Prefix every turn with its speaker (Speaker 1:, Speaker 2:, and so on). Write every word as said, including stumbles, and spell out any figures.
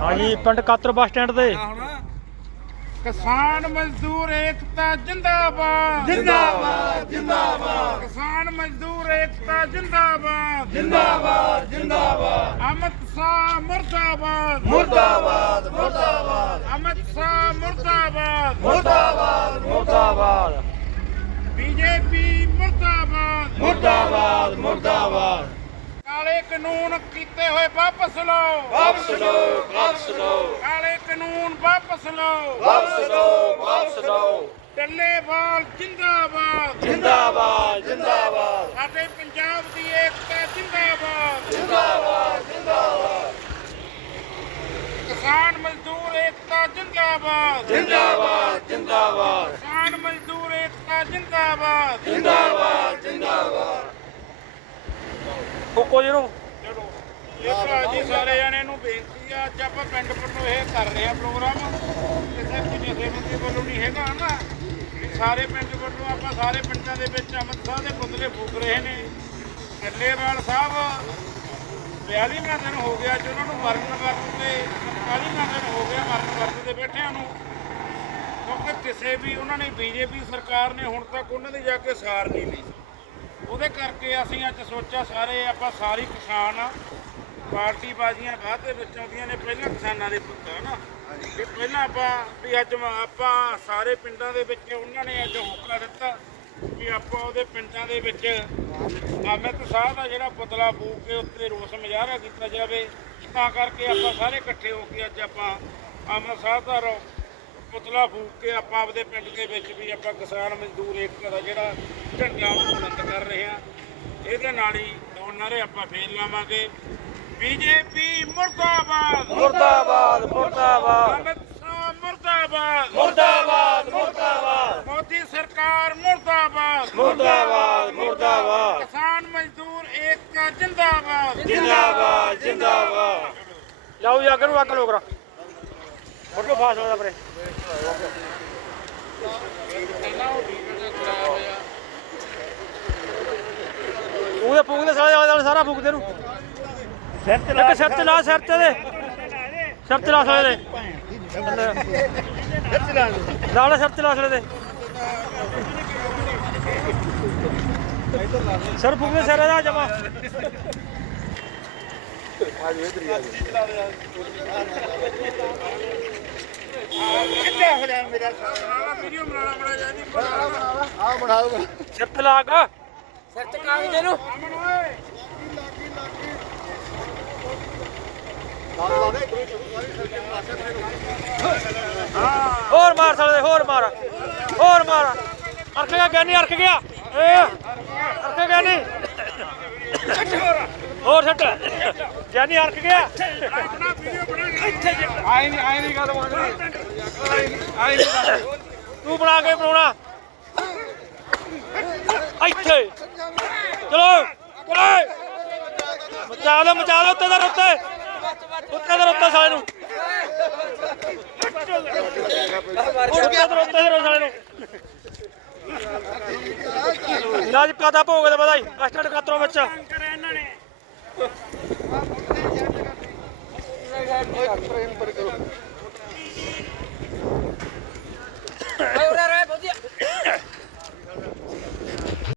Speaker 1: हाँ जी पिंड कातर बस स्टैंड ते
Speaker 2: किसान मजदूर एकता जिंदाबाद
Speaker 3: जिंदाबाद जिंदाबाद
Speaker 2: किसान मजदूर एकता जिंदाबाद
Speaker 3: जिंदाबाद जिंदाबाद
Speaker 2: अमित शाह मुर्दाबाद
Speaker 3: मुर्दाबाद मुर्दाबाद
Speaker 2: अमित शाह मुर्दाबाद
Speaker 3: मुर्दाबाद
Speaker 1: मुर्दाबाद
Speaker 2: बीजेपी मुर्दाबाद
Speaker 3: मुर्दाबाद मुर्दाबाद
Speaker 2: काले कानून कीते हुए वापस लो
Speaker 3: वापस लो वापस लो
Speaker 2: काले कानून वापस लो
Speaker 3: वापस लो वापस लो
Speaker 2: टल्लेवाल जिंदाबाद
Speaker 3: जिंदाबाद जिंदाबाद
Speaker 2: ਸਾਡੇ ਪੰਜਾਬ ਦੀ ਏਕਤਾ ਜਿੰਦਾਬਾਦ
Speaker 3: जिंदाबाद जिंदाबाद
Speaker 2: ਕਿਸਾਨ ਮਜ਼ਦੂਰ ਏਕਤਾ ਜਿੰਦਾਬਾਦ
Speaker 3: जिंदाबाद जिंदाबाद
Speaker 2: ਕਿਸਾਨ ਮਜ਼ਦੂਰ ਏਕਤਾ ਜਿੰਦਾਬਾਦ
Speaker 3: जिंदाबाद जिंदाबाद
Speaker 1: कोको जीरो
Speaker 2: ਚਲੋ ਇਹ ਭਰਾ ਜੀ ਸਾਰੇ ਜਣੇ ਨੂੰ ਬੇਨਤੀ ਆ ਅੱਜ ਆਪਾਂ ਪਿੰਡ ਵੱਲੋਂ ਇਹ ਕਰ ਰਹੇ ਆ ਪ੍ਰੋਗਰਾਮ ਕਿਸੇ ਕੋਈ ਜਥੇਬੰਦੀ ਵੱਲੋਂ ਨਹੀਂ ਹੈਗਾ ਨਾ ਵੀ ਸਾਰੇ ਪਿੰਡ ਵੱਲੋਂ ਆਪਾਂ ਸਾਰੇ ਪਿੰਡਾਂ ਦੇ ਵਿੱਚ ਅਮਿਤ ਸ਼ਾਹ ਦੇ ਪੁਤਲੇ ਫੂਕ ਰਹੇ ਨੇ ਟੱਲੇਵਾਲ ਸਾਹਿਬ ਬਿਆਲੀਵਾਂ ਦਿਨ ਹੋ ਗਿਆ ਜੀ ਉਹਨਾਂ ਨੂੰ ਮਰਨ ਵਰਤ ਤੇ ਪੰਤਾਲੀਵਾਂ ਦਿਨ ਹੋ ਗਿਆ ਮਰਨ ਵਰਤ ਦੇ ਬੈਠਿਆਂ ਨੂੰ ਕਿਉਂਕਿ ਕਿਸੇ ਵੀ ਉਹਨਾਂ ਨੇ ਬੀਜੇਪੀ ਸਰਕਾਰ ਨੇ ਹੁਣ ਤੱਕ ਉਹਨਾਂ ਦੀ ਜਾ ਕੇ ਸਾਰ ਨਹੀਂ ਲਈ ਉਹਦੇ ਕਰਕੇ ਅਸੀਂ ਅੱਜ ਸੋਚਿਆ ਸਾਰੇ ਆਪਾਂ ਸਾਰੇ ਕਿਸਾਨ ਆ ਪਾਰਟੀ ਬਾਜ਼ੀਆਂ ਬਾਅਦ ਦੇ ਵਿੱਚ ਆਉਂਦੀਆਂ ਨੇ ਪਹਿਲਾਂ ਕਿਸਾਨਾਂ ਦੇ ਪੁੱਤ ਨਾ ਵੀ ਪਹਿਲਾਂ ਆਪਾਂ ਵੀ ਅੱਜ ਮ- ਆਪਾਂ ਸਾਰੇ ਪਿੰਡਾਂ ਦੇ ਵਿੱਚ ਉਹਨਾਂ ਨੇ ਅੱਜ ਹੋਕਾ ਦਿੱਤਾ ਵੀ ਆਪਾਂ ਉਹਦੇ ਪਿੰਡਾਂ ਦੇ ਵਿੱਚ ਅਮਿਤ ਸ਼ਾਹ ਦਾ ਜਿਹੜਾ ਪੁਤਲਾ ਫੂਕ ਕੇ ਉੱਤੇ ਰੋਸ ਮੁਜ਼ਾਹਰਾ ਕੀਤਾ ਜਾਵੇ ਤਾਂ ਕਰਕੇ ਆਪਾਂ ਸਾਰੇ ਇਕੱਠੇ ਹੋ ਕੇ ਅੱਜ ਆਪਾਂ ਅਮਿਤ ਸ਼ਾਹ ਦਾ ਰੋ- ਪੁਤਲਾ ਫੂਕ ਕੇ ਆਪਾਂ ਆਪਦੇ ਪਿੰਡ ਦੇ ਵਿੱਚ ਵੀ ਆਪਾਂ ਕਿਸਾਨ ਮਜ਼ਦੂਰ ਏਕਤਾ ਦਾ ਜਿਹੜਾ ਝੰਡਾ ਉਹਨੂੰ ਬੁਲੰਦ ਕਰ ਰਹੇ ਹਾਂ ਇਹਦੇ ਨਾਲ ਹੀ ਦੋ ਨਾਰੇ ਆਪਾਂ ਫੇਰ ਲਾਵਾਂਗੇ ਬੀਜੇਪੀ ਮੁਰਦਾਬਾਦ
Speaker 3: मुर्दाबाद मुर्दाबाद
Speaker 2: ਅਮਿਤ ਸ਼ਾਹ ਮੁਰਦਾਬਾਦ
Speaker 3: मुर्दाबाद मुर्दाबाद
Speaker 2: ਮੋਦੀ ਸਰਕਾਰ ਮੁਰਦਾਬਾਦ
Speaker 3: मुर्दाबाद मुर्दाबाद
Speaker 2: ਕਿਸਾਨ ਮਜ਼ਦੂਰ ਏਕਤਾ ਜਿੰਦਾਬਾਦ
Speaker 3: जिंदाबाद जिंदाबाद
Speaker 1: जाओ जी अगर अग लो करा फोटो फास होता परे ਉਹਦੇ ਫੂਕਦੇ ਸਾਲੇ ਆਲੇ ਦੁਆਲੇ ਸਾਰਾ ਫੂਕਦੇ ਨੂੰ ਸਿਰ ਤੇ ਲਾ ਸਿਰ ਤੇ ਲਾ ਸਿਰ ਤੇ ਦੇ ਸਿਰ ਤੇ ਲਾ ਸਾਲੇ ਦੇ ਨਾਲ ਸਿਰ ਤੇ ਲਾ ਸਾਲੇ ਦੇ ਸਿਰ ਫੂਕਦੇ ਸਿਰ ਦਾ ਜਮਾ
Speaker 2: ਵੀਡੀਓ ਬਣਾਉਣਾ ਬੜਾ ਜਾਂਦੀ
Speaker 3: आ बढ़ा दो
Speaker 1: ਸਿਰ ਤੇ ਲਾ ਕੇ
Speaker 2: ਸਿਰ ਤੇ ਕਾਗਜ਼ ਦੇ ਨੂੰ ਅਮਨ ਓਏ
Speaker 1: ਹੋਰ ਮਾਰ ਸਾਲੇ ਦੇ ਹੋਰ ਮਾਰ ਹੋਰ ਮਾਰ ਅਰਕ ਗਿਆ ਗਿਆਨੀ ਅਰਕ ਗਿਆ ਏ ਅਰਕ ਗਿਆ ਨਹੀਂ ਹੋਰ ਛੱਟ ਗਿਆਨੀ ਅਰਕ ਗਿਆ
Speaker 2: ਆਪਣਾ ਵੀਡੀਓ ਬਣਾ
Speaker 1: ਇੱਥੇ
Speaker 2: ਆਈ ਨਹੀਂ ਆਈ ਨਹੀਂ ਗੱਲ ਬਣਨੀ ਆਈ ਨਹੀਂ ਗੱਲ
Speaker 1: ਤੂੰ ਬਣਾ ਕੇ ਬਣਾਉਣਾ ਇੱਥੇ ਚਲੋ ਚਲੋ ਮਚਾ ਲਓ ਮਚਾ ਲਓ ਉੱਤੇ ਦਾ ਉੱਤੇ ਉੱਤੇ ਦਾ ਉੱਤੇ ਸਾਲੇ ਨੂੰ ਉੱਤੇ ਦਾ ਉੱਤੇ ਦਾ ਸਾਲੇ ਨੂੰ ਲਾਜ ਕਾਦਾ ਭੋਗ ਦੇ ਬਦਾਈ ਕਸਟਰਡ ਕਾਤਰੋਂ ਵਿੱਚ
Speaker 2: ਕਰੇ ਇਹਨਾਂ ਨੇ
Speaker 3: पर करो
Speaker 2: ਓਏ